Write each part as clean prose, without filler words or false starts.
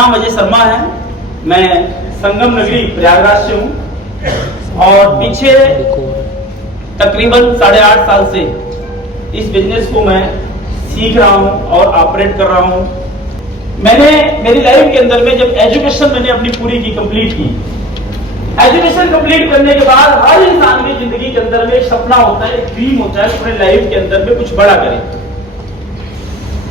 नाम अजय शर्मा है। मैं संगम नगरी प्रयागराज से हूँ और पीछे तकरीबन 8.5 साल से इस बिजनेस को मैं सीख रहा हूँ और ऑपरेट कर रहा हूँ। मैंने मेरी लाइफ के अंदर में जब एजुकेशन मैंने अपनी पूरी की कंप्लीट की, एजुकेशन कंप्लीट करने के बाद हर इंसान की जिंदगी के अंदर में एक सपना होता है, एक ड्रीम होता है अपने लाइफ के अंदर में कुछ बड़ा करे।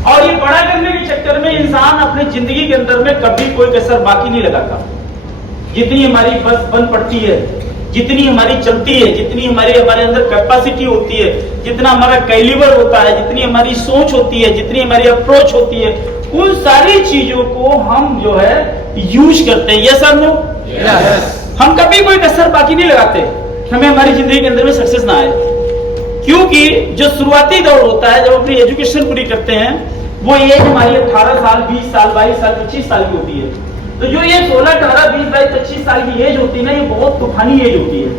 और ये बड़ा करने के चक्कर में इंसान अपनी जिंदगी के अंदर में कभी कोई कसर बाकी नहीं लगाता। जितनी हमारी बस बन पड़ती है, जितनी हमारी चलती है, जितनी हमारे अंदर कैपेसिटी होती है, जितना हमारा कैलिबर होता है, जितनी हमारी सोच होती है, जितनी हमारी अप्रोच होती है, उन सारी चीजों को हम जो है यूज करते हैं। यस और नो? हम कभी कोई कसर बाकी नहीं लगाते, हमें हमारी जिंदगी के अंदर में सक्सेस ना आए। क्योंकि जो शुरुआती दौर होता है, जब अपनी एजुकेशन पूरी करते हैं, वो एज हमारी 18 साल, 20 साल, 22 साल, 25 साल की होती है। तो जो ये 16, 18, 20, 22, 25 साल की एज होती है ना, ये बहुत तूफानी एज होती है।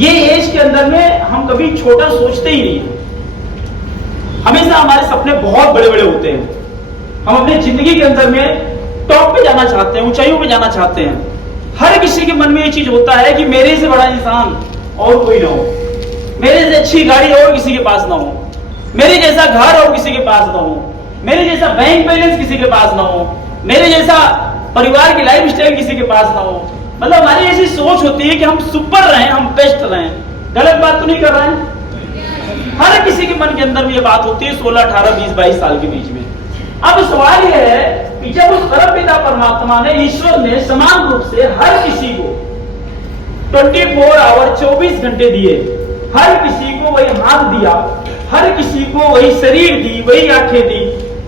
ये एज के अंदर में हम कभी छोटा सोचते ही नहीं है। हमेशा हमारे सपने बहुत बड़े बड़े होते हैं। हम अपनी जिंदगी के अंदर में टॉप पे जाना चाहते हैं, ऊंचाइयों पे जाना चाहते हैं। हर किसी के मन में ये चीज होता है कि मेरे से बड़ा इंसान और कोई ना हो, मेरे से अच्छी गाड़ी और किसी के पास ना हो, मेरे जैसा घर और किसी के पास ना हो, मेरे जैसा बैंक बैलेंस किसी के पास ना हो, मेरे जैसा परिवार की लाइफ स्टाइल किसी के पास ना हो। मतलब हमारी ऐसी सोच होती है कि हम सुपर रहें, हम बेस्ट रहें। गलत बात तो नहीं कर रहे हैं? हर किसी के मन के अंदर में ये बात होती है 16, 18, 20, 22 साल के बीच में। अब सवाल यह है कि जब उस परमपिता परमात्मा ने, ईश्वर ने समान रूप से हर किसी को 24 आवर 24 घंटे दिए, हर किसी को वही हाथ दिया, हर किसी को वही शरीर दी, वही आंखें दी,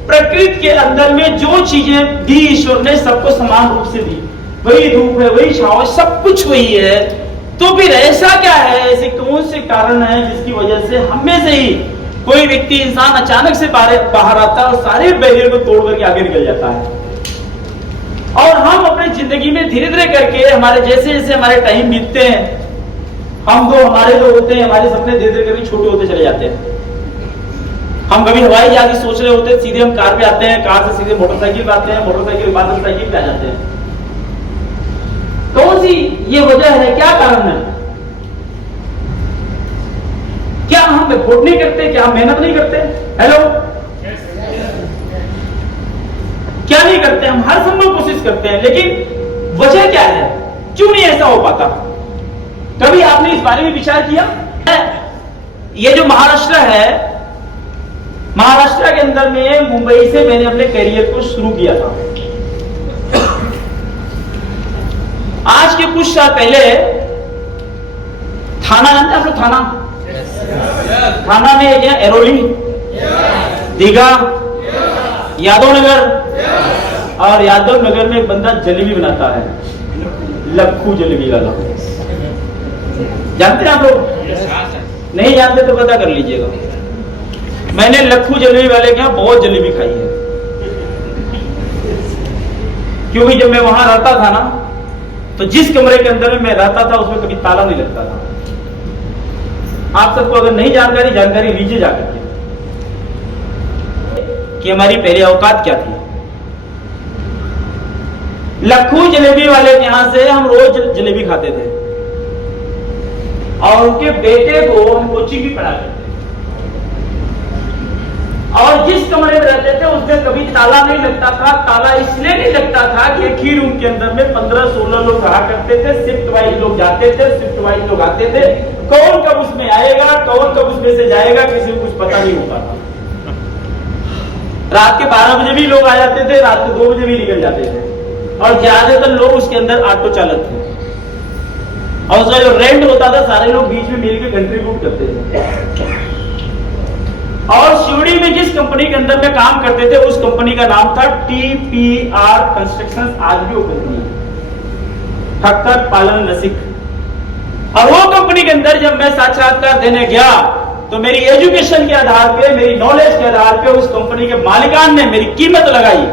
प्रकृति के अंदर में जो चीजें दी ईश्वर ने सबको समान रूप से दी, वही धूप है, वही छांव, सब कुछ वही है। तो फिर ऐसा क्या है, ऐसे कौन से कारण है जिसकी वजह से हमें से ही कोई व्यक्ति, इंसान अचानक से बाहर आता है और सारे बैरियर को तोड़ करके आगे निकल जाता है। और हम अपनी जिंदगी में धीरे धीरे करके, हमारे जैसे जैसे हमारे टाइम बीतते हैं, हम दो हमारे जो होते हैं, हमारे सपने धीरे धीरे करके छोटे होते चले जाते हैं। हम कभी हवाई जहाज की सोच रहे होते हैं, सीधे हम कार पे आते हैं, कार से सीधे मोटरसाइकिल पे आते हैं, मोटरसाइकिल के बाद हम साइकिल पे आ जाते हैं। कौन सी ये वजह है, क्या कारण है? क्या हम एफोर्ड नहीं करते? क्या हम मेहनत नहीं करते? हेलो, क्या नहीं करते? हम हर संभव कोशिश करते हैं, लेकिन वजह क्या है, क्यों नहीं ऐसा हो पाता? कभी आपने इस बारे में विचार किया? ये जो महाराष्ट्र है, महाराष्ट्र के अंदर में मुंबई से मैंने अपने करियर को शुरू किया था। आज के कुछ साल पहले थाना, जानते हैं आप लोग थाना? थाना में एक है एरोली, दीघा, यादव नगर, और यादव नगर में एक बंदा जलेबी बनाता है, लक्खू जलेबी वाला। जानते हैं आप लोग? नहीं जानते तो पता कर लीजिएगा। मैंने लक्खू जलेबी वाले के यहाँ बहुत जलेबी खाई है, क्योंकि जब मैं वहां रहता था ना, तो जिस कमरे के अंदर में मैं रहता था उसमें कभी ताला नहीं लगता था। आप सबको अगर नहीं जानकारी लीजिए जाकर के कि हमारी पहली औकात क्या थी। लक्खू जलेबी वाले के यहां से हम रोज जलेबी खाते थे और उनके बेटे को हम कोचिंग भी पढ़ाते थे। और जिस कमरे में रहते थे उसमें कभी ताला नहीं लगता था। ताला इसलिए नहीं लगता था कि एक ही रूम के अंदर में 15-16 लोग रहा करते थे, शिफ्ट वाइज लोग जाते थे, शिफ्ट वाइज लोग आते थे। कौन कब उसमें आएगा, कौन कब उसमें से जाएगा, किसी को कुछ पता नहीं होता था। रात के 12 बजे भी लोग आ जाते थे, रात के 2 बजे भी निकल जाते थे, और ज्यादातर लोग उसके अंदर ऑटो चालक थे। और उसका जो रेंट होता था सारे लोग बीच में मिलकर कंट्रीब्यूट करते थे। और शिवड़ी में जिस कंपनी के अंदर में काम करते थे उस कंपनी का नाम था TPR कंस्ट्रक्शन, आज भी वो कंपनी है, ठक्कर पालन नसिक। और वो कंपनी के अंदर जब मैं साक्षात्कार देने गया तो मेरी एजुकेशन के आधार पे, मेरी नॉलेज के आधार पे उस कंपनी के मालिकान ने मेरी कीमत लगाई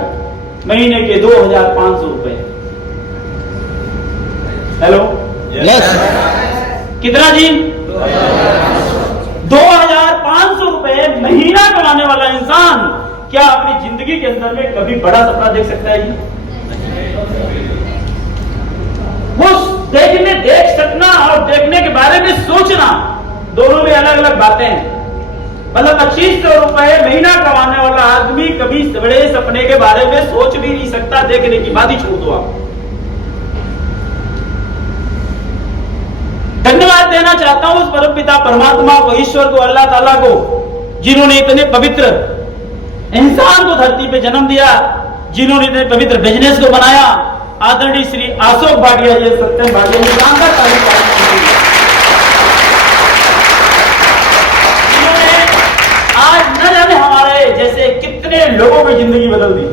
महीने के 2,500 रुपए। हेलो, कितना जी? 2,500 रुपए महीना कमाने वाला इंसान क्या अपनी जिंदगी के के अंदर में कभी बड़ा सपना देख सकता है जी? वो देख सकना और देखने के बारे में सोचना, दोनों में अलग अलग बातें हैं। मतलब 2500 रुपए महीना कमाने वाला आदमी कभी बड़े सपने के बारे में सोच भी नहीं सकता, देखने की बात ही छोड़ दो आप। धन्यवाद देना चाहता हूं उस परमपिता परमात्मा को, ईश्वर को, अल्लाह ताला को, जिन्होंने इतने पवित्र इंसान को धरती पे जन्म दिया, जिन्होंने इतने पवित्र बिजनेस को बनाया। आदरणीय श्री अशोक भाटिया जी, सत्यम भाटिया जी, जिन्होंने आज न जाने हमारे जैसे कितने लोगों की जिंदगी बदल दी।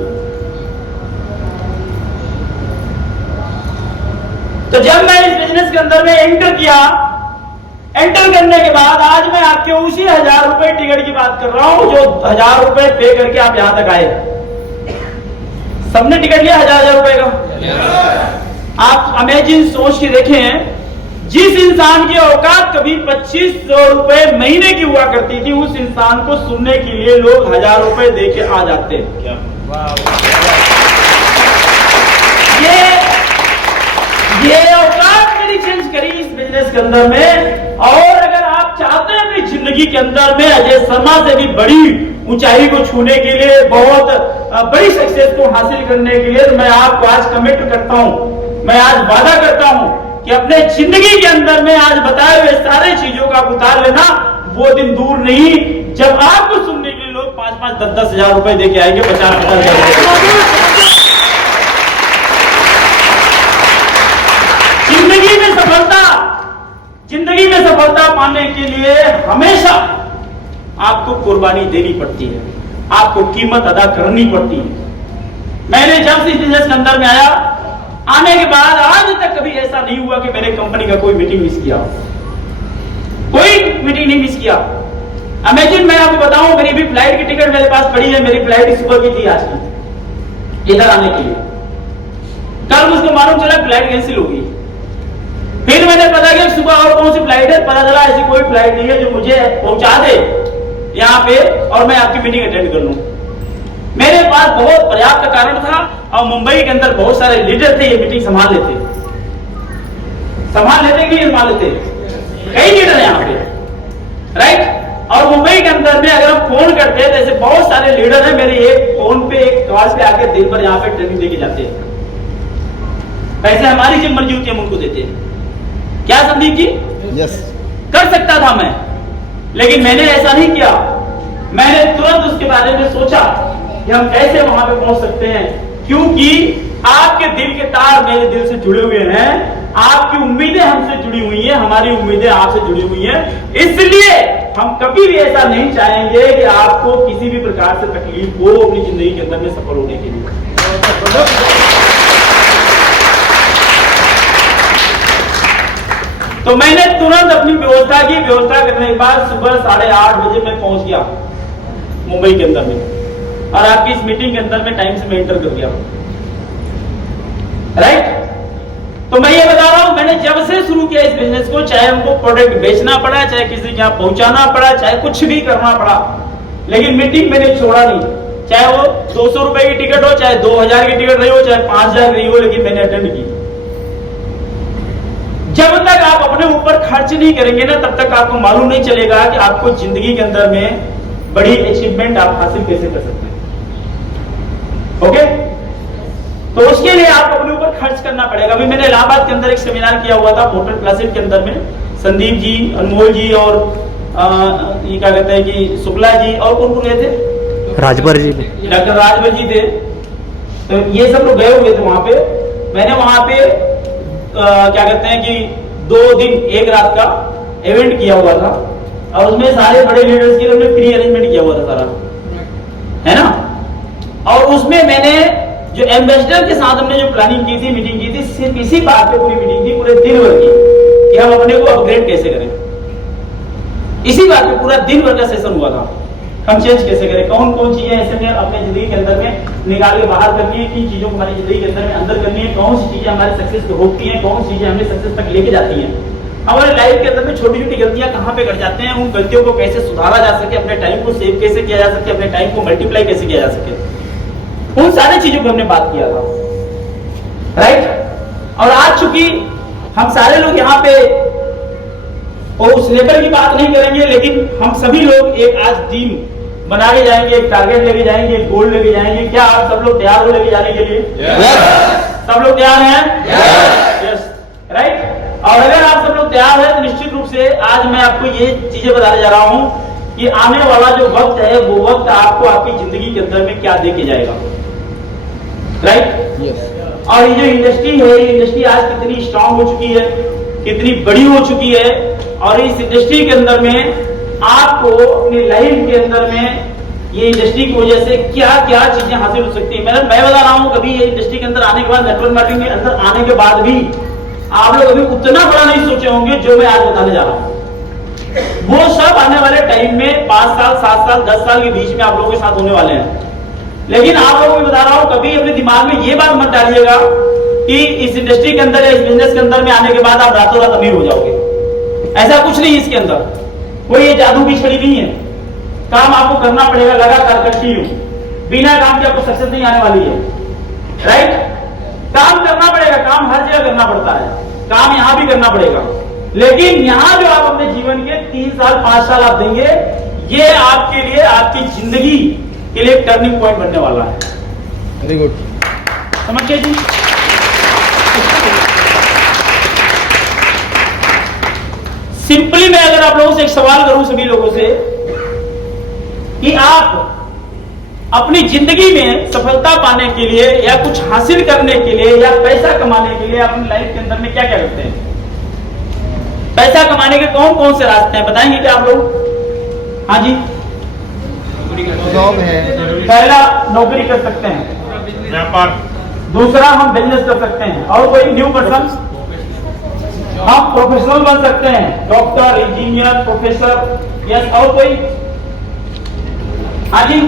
तो जब मैं इस बिजनेस के अंदर में एंटर किया, एंटर करने के बाद आज मैं आपके उसी 1000 रुपए टिकट की बात कर रहा हूं, जो 1000 रुपए पे करके आप यहां तक आए। सबने टिकट लिया 1000 रुपए का। आप इमेजिन सोच के देखें, जिस इंसान की औकात कभी 2500 रुपए महीने की हुआ करती थी, उस इंसान को सुनने के लिए लोग 1000 रुपए दे के आ जाते हैं। ये औकात मेरी चेंज करी इस बिजनेस के अंदर में। और अगर आप चाहते हैं अपनी जिंदगी के अंदर में अजय शर्मा से भी बड़ी ऊंचाई को छूने के लिए, बहुत बड़ी सक्सेस को हासिल करने के लिए, तो मैं आपको आज कमिट करता हूं, मैं आज वादा करता हूं कि अपने जिंदगी के अंदर में आज बताए हुए सारे चीजों का उतार लेना। वो दिन दूर नहीं जब आपको सुनने के लिए लोग 5-5, 10-10 हजार रुपए देके आएंगे, 50-50 हजार। जिंदगी में सफलता पाने के लिए हमेशा आपको कुर्बानी देनी पड़ती है, आपको कीमत अदा करनी पड़ती है। मैंने जब से इस बिजनेस के अंदर में आया, आने के बाद आज तक कभी ऐसा नहीं हुआ कि मैंने कंपनी का कोई मीटिंग मिस किया, कोई मीटिंग नहीं मिस किया। इमेजिन मैं आपको बताऊं, मेरी भी फ्लाइट की टिकट मेरे पास पड़ी है, मेरी फ्लाइट सुबह की थी आज की इधर आने के लिए। कल मुझको मालूम चला फ्लाइट कैंसिल होगी। फिर मैंने पता किया सुबह और कौन सी फ्लाइट है, पता चला ऐसी कोई फ्लाइट नहीं है जो मुझे पहुंचा दे यहाँ पे और मैं आपकी मीटिंग अटेंड कर लूं। मेरे पास बहुत पर्याप्त कारण था और मुंबई के अंदर बहुत सारे लीडर थे, ये मीटिंग संभाल लेते कि नहीं संभाल लेते, कई लीडर है यहाँ पे, राइट। और मुंबई के अंदर में अगर हम फोन करते हैं तो ऐसे बहुत सारे लीडर हैं, मेरे एक फोन पे एक कॉल पे आके दिन भर यहाँ पे ट्रेनिंग देके जाते हैं। पैसे हमारी जब मर्जी होती है हम उनको देते हैं। क्या संदीप जी? यस। कर सकता था मैं, लेकिन मैंने ऐसा नहीं किया। मैंने तुरंत उसके बारे में सोचा कि हम कैसे वहां पे पहुंच सकते हैं, क्योंकि आपके दिल के तार मेरे दिल से जुड़े हुए हैं, आपकी उम्मीदें हमसे जुड़ी हुई हैं, हमारी उम्मीदें आपसे जुड़ी हुई हैं। इसलिए हम कभी भी ऐसा नहीं चाहेंगे कि आपको किसी भी प्रकार से तकलीफ हो अपनी जिंदगी के अंदर में सफल होने के लिए। तो मैंने तुरंत अपनी व्यवस्था की। व्यवस्था करने के बाद सुबह 8:30 बजे मैं पहुंच गया मुंबई के अंदर में, और आपकी इस मीटिंग के अंदर में टाइम से मैं एंटर कर गया, राइट। तो मैं ये बता रहा हूं, मैंने जब से शुरू किया इस बिजनेस को, चाहे हमको प्रोडक्ट बेचना पड़ा, चाहे किसी के यहाँ पहुंचाना पड़ा, चाहे कुछ भी करना पड़ा, लेकिन मीटिंग मैंने छोड़ा नहीं। चाहे वो 200 रुपए की टिकट हो, चाहे 2000 की टिकट रही हो, चाहे 5000 रही हो, लेकिन मैंने अटेंड की। जब तक आप अपने ऊपर खर्च नहीं करेंगे ना, तब तक आपको मालूम नहीं चलेगा कि आपको जिंदगी के अंदर में बड़ी अचीवमेंट आप हासिल कैसे कर सकते हैं। ओके, तो उसके लिए आपको अपने ऊपर खर्च करना पड़ेगा। अभी मैंने इलाहाबाद के अंदर एक सेमिनार किया हुआ था होटल प्लासिड के अंदर में, संदीप जी, अनमोल जी और ये क्या कहते हैं कि शुक्ला जी, और कौन कौन गए थे? राजभर जी, डॉक्टर राजभर जी थे। तो ये सब लोग गए हुए थे वहां पे। मैंने वहां पे क्या कहते हैं कि 2 दिन 1 रात का इवेंट किया हुआ था, और उसमें सारे बड़े लीडर्स के लिए हमने फ्री अरेंजमेंट किया हुआ था सारा, है ना। और उसमें मैंने जो एम्बेसडर के साथ हमने जो प्लानिंग की थी, मीटिंग की थी, सिर्फ इसी बात पे पूरी मीटिंग थी, पूरे दिन भर की, कि हम अपने को अपग्रेड कैसे करें। इसी बात पे पूरा दिन भर का सेशन हुआ था, हम चेंज कैसे करें, कौन कौन चीजें ऐसे में अपने जिंदगी के अंदर में निकाल के बाहर करनी है, किन चीजों को हमारी जिंदगी के अंदर में अंदर करनी है, कौन सी चीजें हमारे सक्सेस को रोकती हैं, कौन सी चीजें हमें सक्सेस तक लेके जाती हैं। हमारे लाइफ के अंदर में छोटी छोटी गलतियां कहां पे कर जाते हैं, उन गलतियों को कैसे सुधारा जा सके, अपने टाइम को सेव कैसे किया जा सके, अपने टाइम को मल्टीप्लाई कैसे किया जा सके। उन सारी चीजों पर हमने बात किया था, राइट। और आज चूंकि हम सारे लोग यहाँ पे और उस लेवल की बात नहीं करेंगे, लेकिन हम सभी लोग एक आज टीम बना के जाएंगे, एक टारगेट लेके जाएंगे, एक गोल लेके जाएंगे। क्या आप सब लोग तैयार हो लेके जाने के लिए? सब लोग तैयार हैं? Yes, right. और अगर आप सब लोग तैयार हैं तो निश्चित रूप से आज मैं आपको ये चीजें बताने जा रहा हूं कि आने वाला जो वक्त है वो वक्त आपको आपकी जिंदगी के अंदर में क्या दे के जाएगा, राइट। और ये जो इंडस्ट्री है, ये इंडस्ट्री आज कितनी स्ट्रांग हो चुकी है, कितनी बड़ी हो चुकी है, और इस इंडस्ट्री के अंदर में आपको अपनी लाइफ के अंदर में ये इंडस्ट्री की वजह से क्या क्या चीजें हासिल हो सकती है। मैं बता रहा हूं, कभी ये इंडस्ट्री के अंदर आने के बाद, नेटवर्क मार्केटिंग के अंदर आने के बाद भी आप लोग अभी उतना बड़ा नहीं सोचे होंगे जो मैं आज बताने जा रहा हूं। वो सब आने वाले टाइम में 5 साल, 7 साल, 10 साल के बीच में आप लोगों के साथ होने वाले हैं। लेकिन आप लोगों को बता रहा हूं, कभी अपने दिमाग में ये बात मत डालिएगा कि इस इंडस्ट्री के अंदर या इस बिजनेस के अंदर में आने के बाद आप रातों रात अमीर हो जाओगे। ऐसा कुछ नहीं, इसके अंदर कोई ये जादू की छड़ी नहीं है। काम आपको करना पड़ेगा लगातार, कंटिन्यू। बिना काम के आपको सक्सेस नहीं आने वाली है, राइट। काम करना पड़ेगा, काम हर जगह करना पड़ता है, काम यहां भी करना पड़ेगा। लेकिन यहां जो आप अपने जीवन के 3 साल 5 साल आप देंगे, ये आपके लिए, आपकी जिंदगी के लिए टर्निंग पॉइंट बनने वाला है। वेरी गुड, समझ गए जी? सिंपली मैं अगर आप लोगों से एक सवाल करूं, सभी लोगों से, कि आप अपनी जिंदगी में सफलता पाने के लिए या कुछ हासिल करने के लिए या पैसा कमाने के लिए अपनी लाइफ के अंदर में क्या क्या करते हैं? पैसा कमाने के कौन कौन से रास्ते हैं, बताएंगे क्या आप लोग? हाँ जी, जॉब है, पहला नौकरी कर सकते हैं, व्यापार, दूसरा हम बिजनेस कर सकते हैं, और कोई न्यू पर्सन, हम प्रोफेशनल बन सकते हैं, डॉक्टर, इंजीनियर, प्रोफेसर, यस। और कोई? हाँ जी,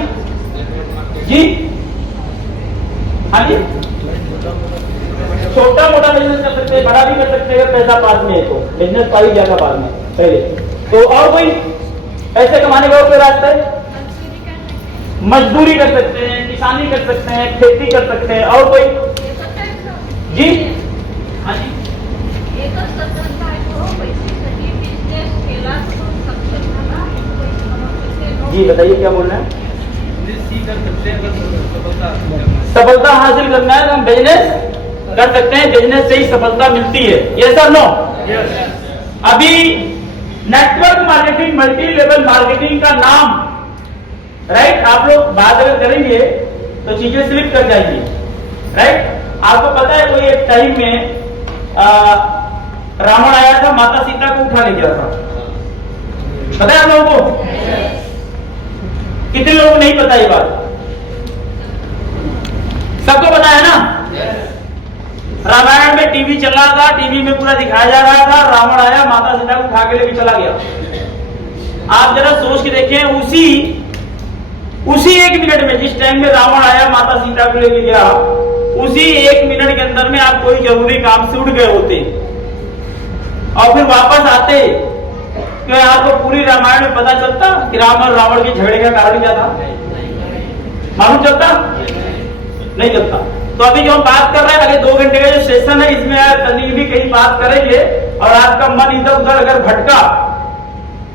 जी, हाँ जी, छोटा मोटा बिजनेस कर सकते हैं, बड़ा भी कर सकते हैं, पैसा पास में है तो बिजनेस पाई जाएगा बाद में पहले तो। और कोई पैसे कमाने का और कोई रास्ता है? मजदूरी कर सकते हैं, किसानी कर सकते हैं, खेती कर सकते हैं, और कोई? जी, हाँ जी, जी बताइए क्या बोल रहे हैं? सफलता हासिल करना है तो हम बिजनेस कर सकते हैं, बिजनेस से ही सफलता मिलती है। यस और नो? अभी network marketing, multi level marketing का नाम, राइट, आप लोग बात अगर करेंगे तो चीजें स्लिप कर जाएंगी, राइट। आपको पता है कोई एक टाइम में रावण आया था, माता सीता को उठा ले गया था, पता है आप लोगों को? कितने लोगों को नहीं पता ये बात? सबको पता है ना? रामायण में टीवी चल रहा था, टीवी में पूरा दिखाया जा रहा था, रावण आया, माता सीता को उठा के लेके चला गया। आप जरा सोच के देखें, उसी 1 मिनट में, जिस टाइम में रावण आया, माता सीता को लेके गया, उसी 1 मिनट के अंदर में आप कोई जरूरी काम से उठ गए होते और फिर वापस आते, क्या आपको पूरी रामायण में पता चलता कि राम और रावण के झगड़े का कारण क्या था? मालूम चलता? नहीं चलता। तो अभी जो हम बात कर रहे हैं, अगले 2 घंटे का जो सेशन है, इसमें कहीं भी कहीं बात करेंगे और आपका मन इधर उधर अगर भटका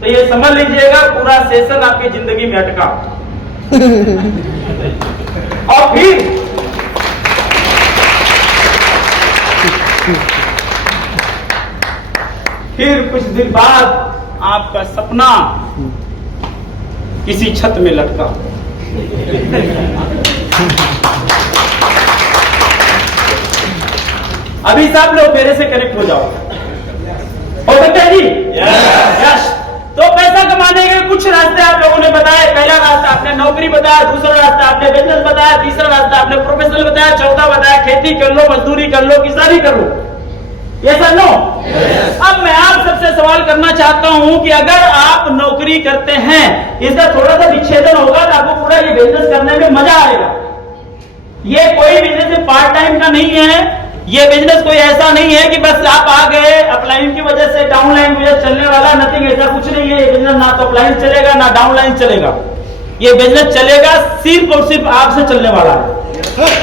तो ये समझ लीजिएगा पूरा सेशन आपकी जिंदगी में अटका। और फिर कुछ दिन बाद आपका सपना किसी छत में लटका। अभी सब लोग मेरे से कनेक्ट हो जाओ, हो सकता है जी? यस। तो पैसा कमाने के कुछ रास्ते आप लोगों ने बताए। पहला रास्ता आपने नौकरी बताया, दूसरा रास्ता आपने बिजनेस बताया, तीसरा रास्ता आपने प्रोफेशनल बताया, चौथा बताया खेती कर लो, मजदूरी कर लो, किसानी कर लो। ये सर नो? अब मैं आप सबसे सवाल करना चाहता हूं कि अगर आप नौकरी करते हैं, इसका थोड़ा सा विच्छेदन होगा तो आपको पूरा ये बिजनेस करने में मजा आएगा। ये कोई बिजनेस पार्ट टाइम का नहीं है, ये बिजनेस कोई ऐसा नहीं है कि बस आप आ गए अपलाइन की वजह से डाउनलाइन की वजह से चलने वाला, नथिंग, ऐसा कुछ नहीं है। ये बिजनेस ना तो अपलाइन चलेगा ना डाउनलाइन चलेगा। ये बिजनेस चलेगा सिर्फ और सिर्फ आपसे चलने वाला है, राइट?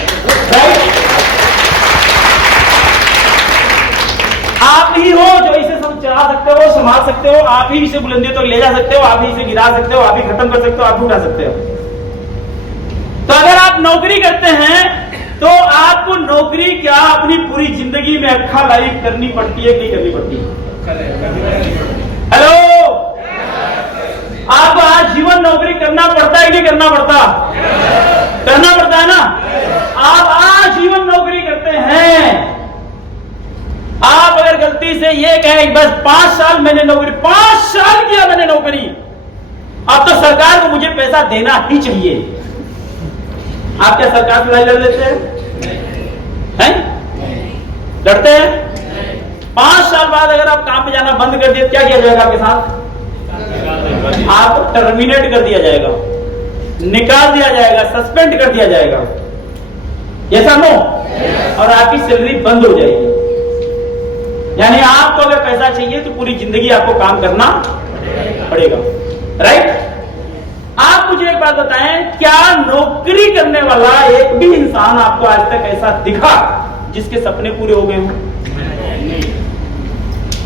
आप ही हो जो इसे सब चला सकते हो, संभाल सकते हो, आप ही इसे बुलंदियों तक ले जा सकते हो, आप ही इसे गिरा सकते हो, आप ही खत्म कर सकते हो, आप ही उठा सकते हो। तो अगर आप नौकरी करते हैं तो आपको नौकरी क्या अपनी पूरी जिंदगी में अक्खा लाइफ करनी पड़ती है कि करनी पड़ती है? हेलो, आपको आज जीवन नौकरी करना पड़ता है कि नहीं करना पड़ता? करना पड़ता है ना। आप आज जीवन नौकरी करते हैं, आप अगर गलती से ये कहें बस 5 साल मैंने नौकरी, 5 साल किया मैंने नौकरी, अब तो सरकार को मुझे पैसा देना ही चाहिए, आप क्या सरकार से लड़ाई लड़ लेते हैं? डरते हैं? 5 साल बाद अगर आप काम पे जाना बंद कर दिए, क्या किया जाएगा आपके साथ? आपको टर्मिनेट कर दिया जाएगा, निकाल दिया जाएगा, सस्पेंड कर दिया जाएगा, ऐसा नो, और आपकी सैलरी बंद हो जाएगी। यानी आपको अगर पैसा चाहिए तो पूरी जिंदगी आपको काम करना पड़ेगा, राइट? आप मुझे एक बात बताएं, क्या नौकरी करने वाला एक भी इंसान आपको आज तक ऐसा दिखा जिसके सपने पूरे हो गए हों?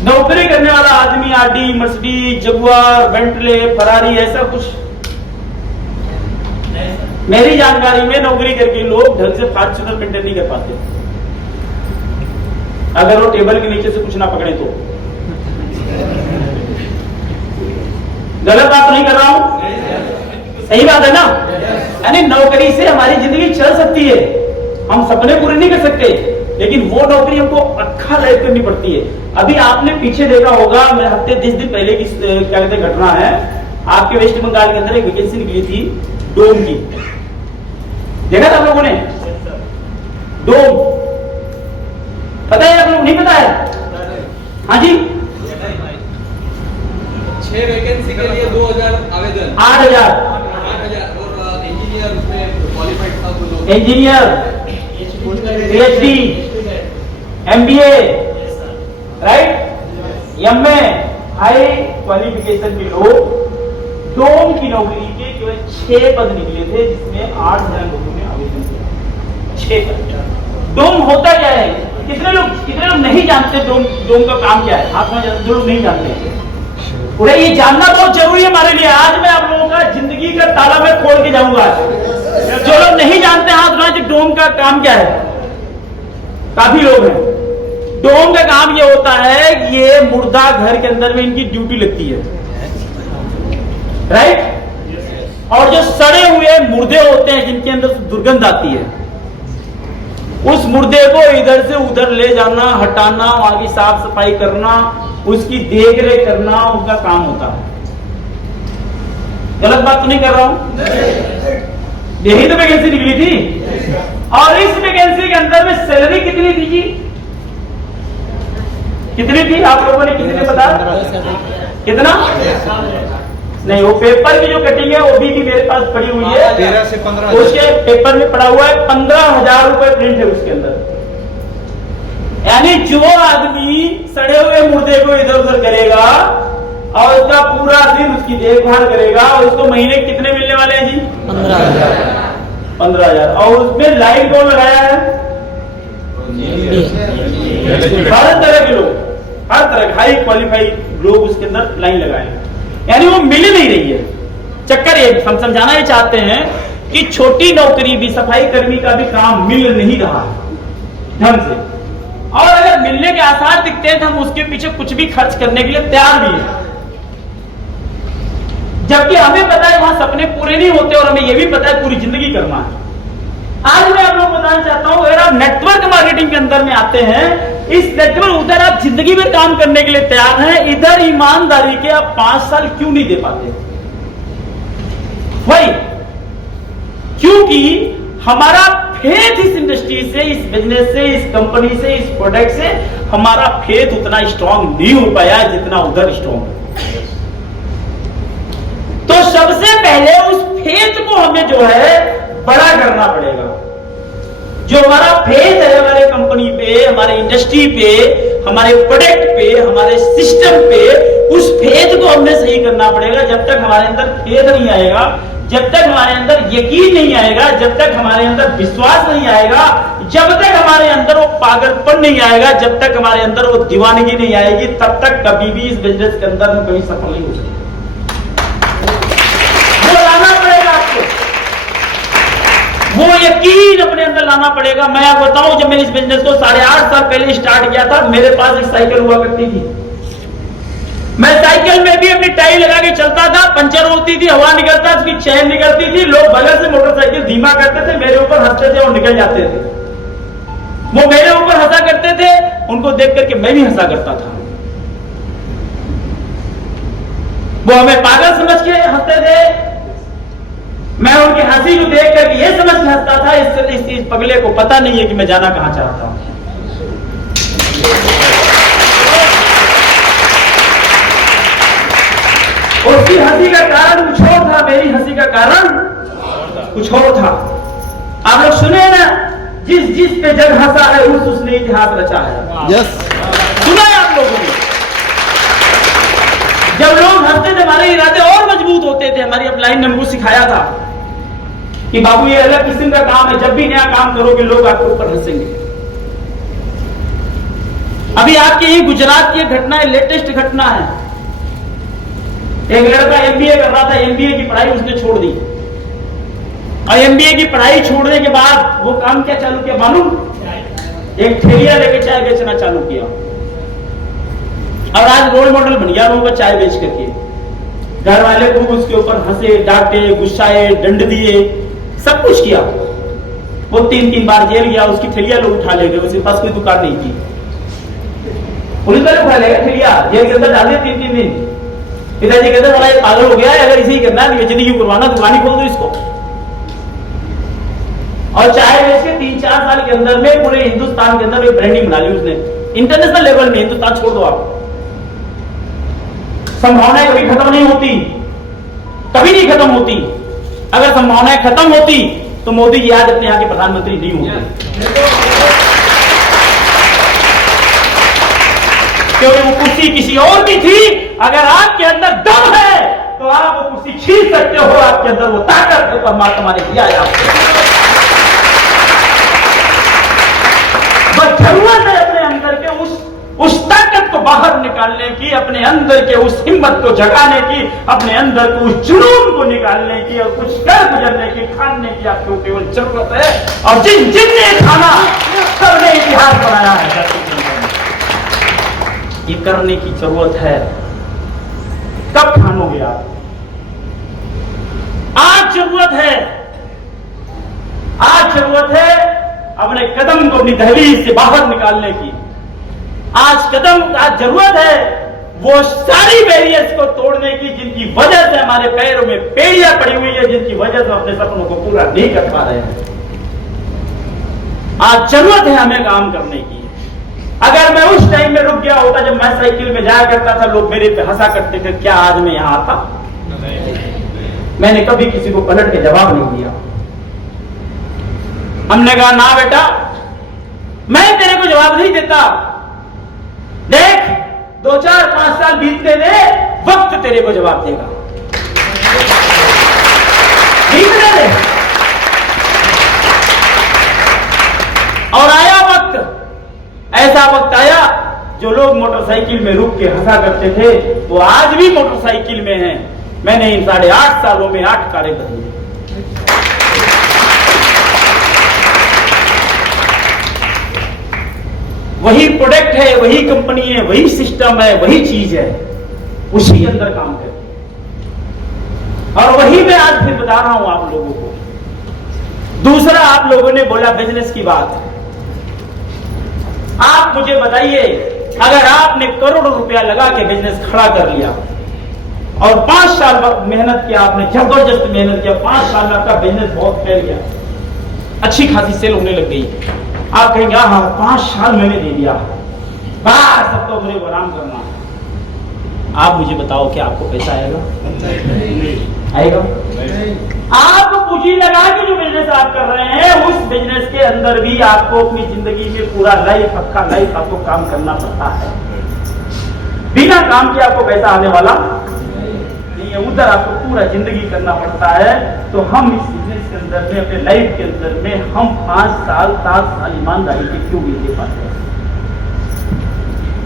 नौकरी करने वाला आदमी आडी, मर्सिडीज, जगुआर, बेंटले, फरारी, ऐसा कुछ? मेरी जानकारी में नौकरी करके लोग ढंग से फॉर्च्यूनर मेंटेन नहीं कर पाते, अगर वो टेबल के नीचे से कुछ ना पकड़े तो। गलत बात नहीं कर रहा हूं, सही बात है ना? यानी नौकरी से हमारी जिंदगी चल सकती है, हम सपने पूरे नहीं कर सकते, लेकिन वो नौकरी हमको अक्खा लाइफ करनी पड़ती है। अभी आपने पीछे देखा होगा, मेरे हफ्ते 10 दिन पहले की क्या कहते हैं घटना है, आपके वेस्ट बंगाल के अंदर एक वैकेंसी निकली थी डोम की, देखा था आप लोगों ने? डोम पता है आप लोग? नहीं पता है? हाँ जी, 6 वैकेंसी के लिए 2000 आवेदन, 8000 और इंजीनियर उसमें क्वालिफाइड था तो लोग, engineer, PhD, MBA, right, MA, high qualification के लोग, डोम की नौकरी के केवल 6 पद निकले थे, जिसमें 8000 लोगों ने आवेदन किया। 6 पद। डोम होता क्या है? कितने लोग नहीं जानते डोम का काम क्या है? आप जो लोग नहीं जानते, उन्हें ये जानना बहुत जरूरी है हमारे लिए। आज मैं आप लोगों का जिंदगी का ताला मैं खोल के जाऊंगा। जो लोग नहीं जानते हाथ उठाएं, डोम का काम क्या है? काफी लोग हैं। डोम का काम ये होता है कि ये मुर्दा घर के अंदर में इनकी ड्यूटी लगती है, राइट? और जो सड़े हुए मुर्दे होते हैं जिनके अंदर से दुर्गंध आती है, उस मुर्दे को इधर से उधर ले जाना, हटाना, वहां की साफ सफाई करना, उसकी देख रेख करना उनका काम होता है। गलत बात तो नहीं कर रहा हूं? यही तो वैकेंसी निकली थी, और इस वैकेंसी के अंदर में सैलरी कितनी थी जी? कितनी थी? आप लोगों ने किसी ने बताया कितना? नहीं, वो पेपर की जो कटिंग है वो भी मेरे पास पड़ी हुई है, 13 से 15, उसके पेपर में पड़ा हुआ है, 15,000 रुपए प्रिंट है उसके अंदर। यानी जो आदमी सड़े हुए मुर्दे को इधर उधर करेगा और उसका पूरा दिन उसकी देखभाल करेगा, और उसको महीने कितने मिलने वाले हैं जी? 15,000। और उसमें लाइन कौन लगाया है? हर तरह के लोग, हर तरह हाई क्वालिफाइड लोग उसके अंदर लाइन लगाए हैं। यानी वो मिल नहीं रही है। चक्कर ये हम समझाना ये चाहते हैं कि छोटी नौकरी भी, सफाई कर्मी का भी काम मिल नहीं रहा ढंग से, और अगर मिलने के आसार दिखते हैं तो हम उसके पीछे कुछ भी खर्च करने के लिए तैयार भी हैं, जबकि हमें पता है वहां सपने पूरे नहीं होते, और हमें यह भी पता है पूरी जिंदगी करना है। आज मैं आप लोगों को बताना चाहता हूं, अगर आप नेटवर्क मार्केटिंग के अंदर में आते हैं, इस नेटवर्क उधर आप जिंदगी में काम करने के लिए तैयार हैं, इधर ईमानदारी के आप 5 साल क्यों नहीं दे पाते? वही क्योंकि हमारा फेथ इस इंडस्ट्री से, इस बिजनेस से, इस कंपनी से, इस प्रोडक्ट से हमारा फेथ उतना स्ट्रांग नहीं हो पाया जितना उधर स्ट्रांग है। तो सबसे पहले उस फेथ को हमें जो है बड़ा करना पड़ेगा। जो हमारा फेथ है हमारे कंपनी पे, हमारे इंडस्ट्री पे, हमारे प्रोडक्ट पे, हमारे सिस्टम पे, उस फेथ को हमने सही करना पड़ेगा। जब तक हमारे अंदर फेथ नहीं आएगा, जब तक हमारे अंदर यकीन नहीं आएगा, जब तक हमारे अंदर विश्वास नहीं आएगा, जब तक हमारे अंदर वो पागलपन नहीं आएगा, जब तक हमारे अंदर वो दीवानगी नहीं आएगी, तब तक कभी भी इस बिजनेस के अंदर हम कभी सफल नहीं हो सकते। वो लाना पड़ेगा आपको, वो यकीन अपने अंदर लाना पड़ेगा। मैं आपको बताऊं, जब मैंने इस बिजनेस को 8.5 साल पहले स्टार्ट किया था, मेरे पास एक साइकिल हुआ करती थी। मैं साइकिल में भी अपनी टाई लगा के चलता था, पंचर होती थी, हवा निकलता, उसकी चैन निकलती थी, लोग बगल से मोटरसाइकिल धीमा करते थे, मेरे ऊपर हंसते थे और निकल जाते थे। वो मेरे ऊपर हंसा करते थे, उनको देख करके मैं भी हंसा करता था। वो हमें पागल समझ के हंसते थे, मैं उनकी हंसी को देख करके ये समझ के हंसता था, इस पगले को पता नहीं है कि मैं जाना कहां चाहता हूं। उसकी हंसी का कारण कुछ और था, मेरी हंसी का कारण कुछ और था। आप लोग सुने ना, जिस पे जग हंसा है उसने इतिहास रचा है। यस, सुना है आप लोगों ने? जब लोग हंसते थे, हमारे इरादे और मजबूत होते थे। हमारी अपलाइन ने हमको सिखाया था कि बाबू ये अलग किस्म का काम है, जब भी नया काम करोगे लोग आपके ऊपर हंसेंगे। अभी आपके ही गुजरात की एक घटना है, लेटेस्ट घटना है। एक लड़का एमबीए कर रहा था, एमबीए की पढ़ाई उसने छोड़ दी, और एमबीए की पढ़ाई छोड़ने के बाद वो काम क्या चालू किया मालूम? एक ठेलिया लेके चाय बेचना चालू किया, और आज रोल मॉडल बन गया लोगों का चाय बेच करके। घर वाले खूब उसके ऊपर हंसे, डांटे, गुस्साए, दंड दिए, सब कुछ किया। वो 3-3 बार जेल गया, उसकी ठेलिया लोग उठा ले गए, उसके पास कोई दुकान नहीं थी। पुलिस वाले उठा लेगा ठेलिया, जेल के अंदर डाल दिया 3-3 दिन। पिताजी कहते बड़ा ये पागल हो गया है, अगर इसे ही करना है जिंदगी क्यों करवाना, दुकान ही खोल दो इसको। और चाय बेच के 3-4 साल के अंदर में पूरे हिंदुस्तान के अंदर एक ब्रांडिंग बना ली उसने, इंटरनेशनल लेवल में। हिंदुस्तान छोड़ दो आप, संभावनाएं कभी खत्म नहीं होती, कभी नहीं खत्म होती। अगर संभावनाएं खत्म होती तो मोदी जी आज अपने यहाँ के प्रधानमंत्री नहीं होते, क्योंकि वो कुर्सी किसी और की थी। अगर आपके अंदर दम है तो आप वो कुर्सी छीन सकते हो, आपके अंदर वो ताकत है, परमात्मा ने दिया है आपको। बस जरूरत है अपने अंदर के उस ताकत को बाहर निकालने की, अपने अंदर के उस हिम्मत को जगाने की, अपने अंदर के उस जुनून को निकालने की, और कुछ कर गुजरने की, खाने की आपको केवल जरूरत है। और जिनने खाना सबने इतिहास बनाया है, ये करने की जरूरत है। कब ठानोगे आप? आज जरूरत है, आज जरूरत है अपने कदम को अपनी दहलीज से बाहर निकालने की। आज जरूरत है वो सारी बैरियर्स को तोड़ने की जिनकी वजह से हमारे पैरों में पेड़ियां पड़ी हुई है, जिनकी वजह से अपने सपनों को पूरा नहीं कर पा रहे हैं। आज जरूरत है हमें काम करने की। अगर मैं उस टाइम में रुक गया होता जब मैं साइकिल में जाया करता था, लोग मेरे पे हंसा करते थे, क्या आज मैं यहां आता? मैंने कभी किसी को पलट के जवाब नहीं दिया। हमने कहा ना बेटा, मैं तेरे को जवाब नहीं देता। देख 2-4-5 साल बीतने दे, वक्त तेरे को जवाब देगा। बीतने दे। और आया वक्त, ऐसा वक्त आया जो लोग मोटरसाइकिल में रुक के हंसा करते थे, वो आज भी मोटरसाइकिल में हैं। मैंने इन 8.5 सालों में 8 कारें बदली। वही प्रोडक्ट है, वही कंपनी है, वही सिस्टम है, वही चीज है, उसी के अंदर काम कर, और वही मैं आज फिर बता रहा हूं आप लोगों को। दूसरा, आप लोगों ने बोला बिजनेस की बात। आप मुझे बताइए, अगर आपने करोड़ों रुपया लगा के बिजनेस खड़ा कर लिया और 5 साल मेहनत किया, आपने जबरदस्त मेहनत किया, 5 साल में आपका बिजनेस बहुत फैल गया, अच्छी खासी सेल होने लग गई, आप कहेंगे हाँ 5 साल मैंने दे दिया, बस सब तो मेरे को आराम करना। आप मुझे बताओ कि आपको पैसा आएगा? आएगा? आप पूंजी लगा के जो बिजनेस आप कर रहे हैं, उस बिजनेस के अंदर भी आपको अपनी जिंदगी में पूरा लाइफ, आपका लाइफ आपको काम करना पड़ता है। बिना काम के आपको पैसा आने वाला नहीं है, उधर आपको पूरा जिंदगी करना पड़ता है। तो हम इस बिजनेस के अंदर में, अपने लाइफ के अंदर में हम 5 साल 7 साल ईमानदारी के क्यों नहीं दे पाते हैं?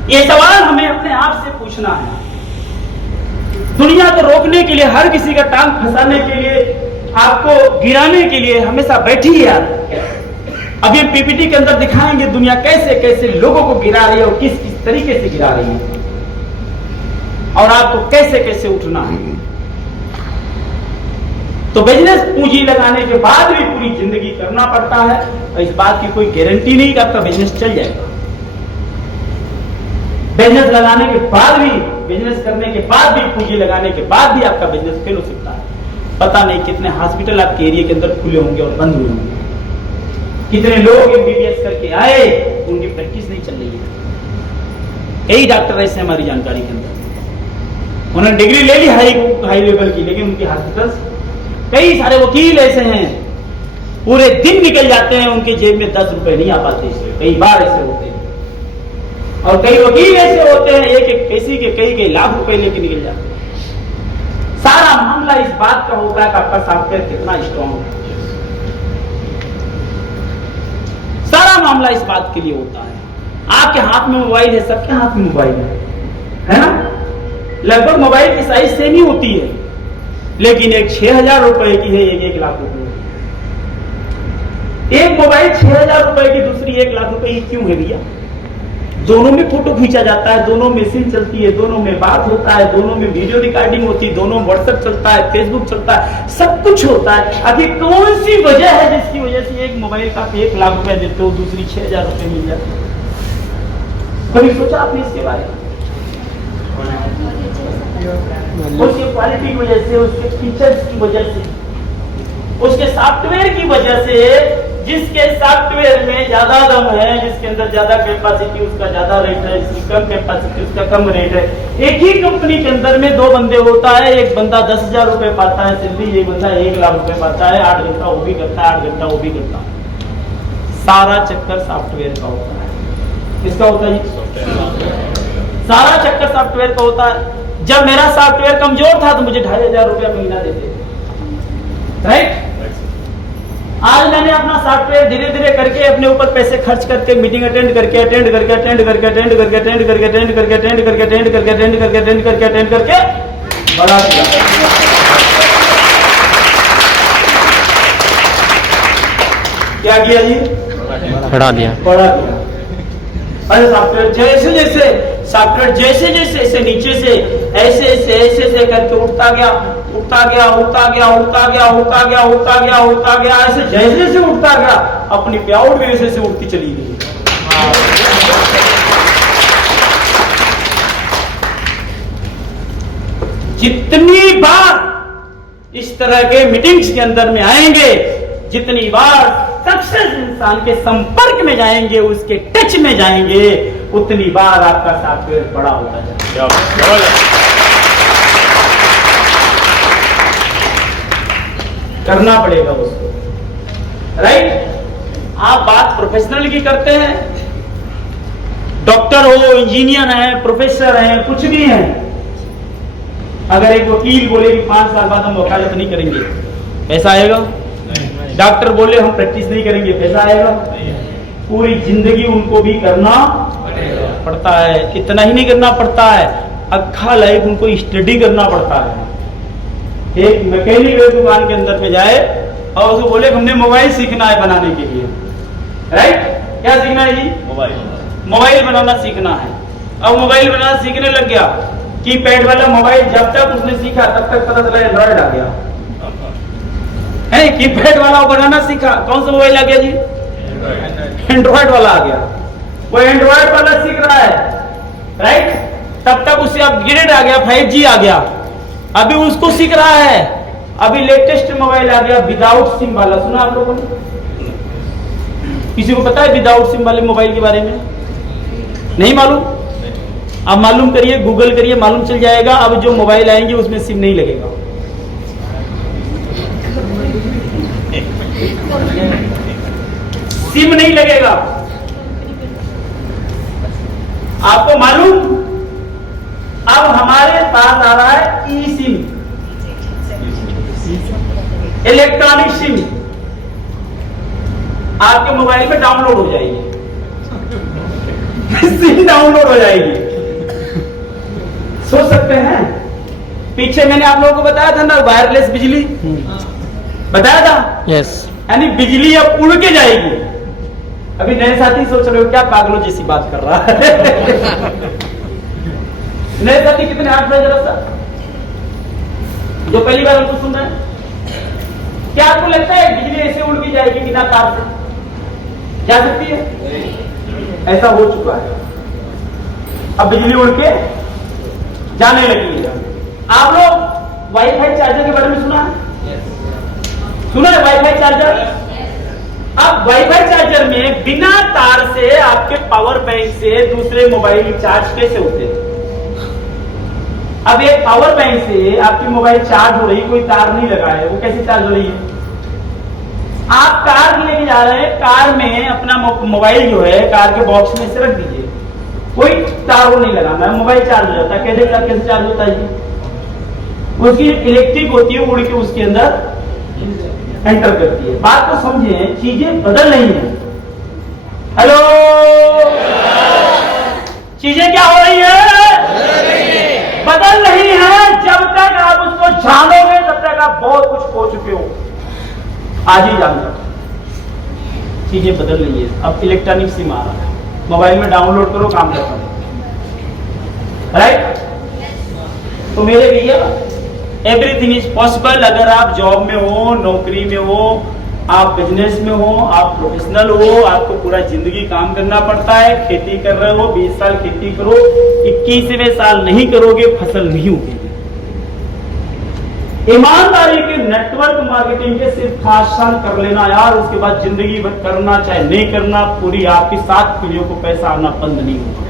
ये सवाल हमें अपने आप से पूछना है। दुनिया को रोकने के लिए, हर किसी का टांग फंसाने के लिए, आपको गिराने के लिए हमेशा बैठी है यार। अब ये पीपीटी के अंदर दिखाएंगे दुनिया कैसे कैसे लोगों को गिरा रही है और किस किस तरीके से गिरा रही है, और आपको कैसे कैसे उठना है। तो बिजनेस पूंजी लगाने के बाद भी पूरी जिंदगी करना पड़ता है, और इस बात की कोई गारंटी नहीं कि आपका बिजनेस चल जाएगा। बिजनेस लगाने के बाद भी, बिजनेस करने के बाद भी, पूंजी लगाने के बाद भी आपका बिजनेस फेल हो सकता है। पता नहीं कितने हॉस्पिटल आपके एरिया के अंदर खुले होंगे और बंद हुए होंगे, कितने लोग एमबीबीएस करके आए, उनकी प्रैक्टिस नहीं चल रही है। यही डॉक्टर ऐसे हमारी जानकारी के अंदर, उन्होंने डिग्री ले ली हाई लेवल की, लेकिन उनकी हॉस्पिटल, कई सारे वकील ऐसे हैं पूरे दिन निकल जाते हैं, उनके जेब में 10 रुपए नहीं आ पाते। कई बार ऐसे होते हैं, और कई वकील ऐसे होते हैं एक एक पैसे के कई लाख रुपए लेके निकल जाते हैं। सारा मामला इस बात का होता है कि आपका सॉफ्टवेयर कितना स्ट्रांग है। सारा मामला इस बात के लिए होता है। आपके हाथ में मोबाइल है, सबके हाथ में मोबाइल है ना? लगभग मोबाइल की साइज सेम ही होती है, लेकिन एक 6,000 रुपए की है, एक 1 लाख रुपए। एक मोबाइल 6,000 रुपए की, दूसरी 1 लाख रुपए की क्यों है भैया? दोनों में फोटो खींचा जाता है, दोनों में सिम चलती है, दोनों में बात होता है, दोनों में वीडियो रिकॉर्डिंग होती है, दोनों में व्हाट्सएप चलता है, फेसबुक चलता है, सब कुछ होता है। अभी कौन सी वजह है जिसकी वजह से एक मोबाइल का 1 लाख रुपए देते हो, दूसरी 6,000 रुपए मिल जाते हैं? कभी सोचा आपने इसके बारे में? उसकी क्वालिटी की वजह से, उसके फीचर्स की वजह से, उसके सॉफ्टवेयर की वजह से। जिसके सॉफ्टवेयर में ज्यादा दम है, जिसके अंदर ज्यादा कैपेसिटी, उसका ज्यादा रेट है, जिसकी कम कैपेसिटी, उसका कम रेट है। एक ही कंपनी के अंदर में 2 बंदे होता है, एक बंदा 10,000 रुपए पाता है सैलरी, एक बंदा 1 लाख रुपए पाता है। 8 घंटा वो भी करता है, 8 घंटा वो भी करता है। सारा चक्कर सॉफ्टवेयर का होता है। किसका होता है? सारा चक्कर सॉफ्टवेयर का होता है। जब मेरा सॉफ्टवेयर कमजोर था तो मुझे 2,500 रुपया महीना देते थे, राइट? आज मैंने अपना सॉफ्टवेयर धीरे धीरे करके अपने ऊपर पैसे खर्च करके, मीटिंग अटेंड करके बड़ा किया। क्या किया जी? बढ़ा दिया। बड़ा किया। अरे सॉफ्टवेयर जैसे जैसे ऐसे नीचे से ऐसे करके उठता गया, ऐसे जैसे उठता गया, अपनी प्याउट भी ऐसे उठती चली गई। जितनी बार इस तरह के मीटिंग्स के अंदर में आएंगे, जितनी बार सक्सेस इंसान के संपर्क में जाएंगे, उसके टच में जाएंगे, उतनी बार आपका सॉफ्टवेयर बड़ा होता जाएगा। करना पड़ेगा उसको, राइट? आप बात प्रोफेशनल की करते हैं, डॉक्टर हो, इंजीनियर है, प्रोफेसर है, कुछ भी है। अगर एक वकील बोले कि 5 साल बाद हम वकालत नहीं करेंगे, पैसा आएगा? डॉक्टर बोले हम प्रैक्टिस नहीं करेंगे, पैसा आएगा? पूरी जिंदगी उनको भी करना पड़ता है। इतना ही नहीं करना पड़ता है, अक्खा लाइफ उनको स्टडी करना पड़ता है। एक मैकेनिक दुकान के अंदर में जाए और उसको बोले हमने मोबाइल सीखना है बनाने के लिए, राइट? क्या सीखना है जी? मोबाइल बनाना सीखना है। अब मोबाइल बनाना सीखने लग गया, कीपैड वाला मोबाइल जब तक उसने सीखा तब तक पता चला एंड्रॉइड आ गया है। कीपैड वाला बनाना सीखा, कौन सा मोबाइल आ गया जी? एंड्रॉइड वाला आ गया। वो एंड्रॉइड वाला सीख रहा है, राइट? तब तक उसे अपग्रेड आ गया, 5G आ गया, अभी उसको सीख रहा है। अभी लेटेस्ट मोबाइल आ गया विदाउट सिम वाला, सुना आप लोगों ने? किसी को पता है विदाउट सिम वाले मोबाइल के बारे में? नहीं मालूम? आप मालूम करिए, गूगल करिए, मालूम चल जाएगा। अब जो मोबाइल आएंगे उसमें सिम नहीं लगेगा। सिम नहीं लगेगा। आपको मालूम, अब हमारे पास आ रहा है ई सिम। इलेक्ट्रॉनिक सिम आपके मोबाइल में डाउनलोड हो जाएगी। सिम डाउनलोड हो जाएगी। सोच सकते हैं, पीछे मैंने आप लोगों को बताया था ना, वायरलेस बिजली बताया था। यस। यानी बिजली अब उड़ के जाएगी। अभी नए साथी सोच रहे हो क्या पागलों जैसी बात कर रहा है। नए साथी कितने हाथ में जरा सा, जो पहली बार हमको सुन रहे हैं, क्या आपको लगता है बिजली ऐसे उड़ के जाएगी बिना तार से? जा सकती है? ऐसा हो चुका है। अब बिजली उड़ के जाने लगी है। आप लोग वाईफाई चार्जर के बारे में सुना है? सुना है वाईफाई चार्जर? अब वाईफाई चार्जर में बिना तार से आपके पावर बैंक से दूसरे मोबाइल चार्ज कैसे होते हैं? अब एक पावर बैंक से आपकी मोबाइल चार्ज हो रही, कोई तार नहीं लगा है, वो कैसे चार्ज हो रही है? आप कार लेके जा रहे हैं, कार में अपना मोबाइल जो है कार के बॉक्स में से रख दीजिए, कोई तार वो नहीं लगाना है, मोबाइल चार्ज हो जाता है। कैसे चार्ज होता है? उसकी इलेक्ट्रिक होती है, उड़ के उसके अंदर एंटर करती है। बात को समझे, चीजें बदल रही हैं। हेलो, चीजें क्या हो रही है? बदल रही है। जब तक आप उसको जानोगे तब तक आप बहुत कुछ खो चुके हो। आज ही जान जाओ, चीजें बदल रही है। अब इलेक्ट्रॉनिक सिम आ रहा है, मोबाइल में डाउनलोड करो, काम करता है, राइट? तो मेरे भैया एवरीथिंग इज पॉसिबल। अगर आप जॉब में हो, नौकरी में हो, आप बिजनेस में हो, आप प्रोफेशनल हो, आपको पूरा जिंदगी काम करना पड़ता है। खेती कर रहे हो, 20 साल खेती करो, 21वें साल नहीं करोगे, फसल नहीं उगेगी। ईमानदारी के नेटवर्क मार्केटिंग के सिर्फ 5 साल कर लेना यार, उसके बाद जिंदगी भर करना चाहे नहीं करना, पूरी आपकी 7 पीढ़ियों को पैसा आना बंद नहीं होगा।